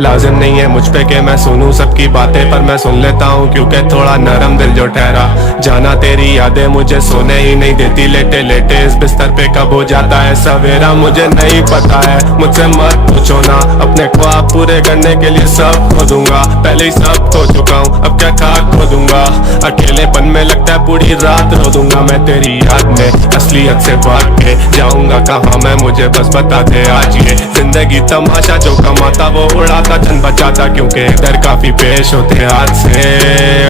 लाजिम नहीं है मुझ पे कि मैं सुनूं सबकी बातें, पर मैं सुन लेता हूँ क्योंकि थोड़ा नरम दिल जो ठहरा। जाना तेरी यादें मुझे सोने ही नहीं देती, लेटे लेटे इस बिस्तर पे कब हो जाता है सवेरा मुझे नहीं पता है। मुझसे मत पूछो ना, अपने ख्वाब पूरे करने के लिए सब खो दूंगा। पहले ही सब खो चुका हूँ, अब क्या खाक खो दूंगा। अकेलेपन में लगता है पूरी रात रो दूंगा मैं तेरी याद में। असलियत से भाग के जाऊंगा कहाँ मैं, मुझे बस बता दे आज। ये जिंदगी तमाशा, जो कमाता वो उड़ाता, चंद बचाता, क्योंकि डर काफी पेश होते हाथ से।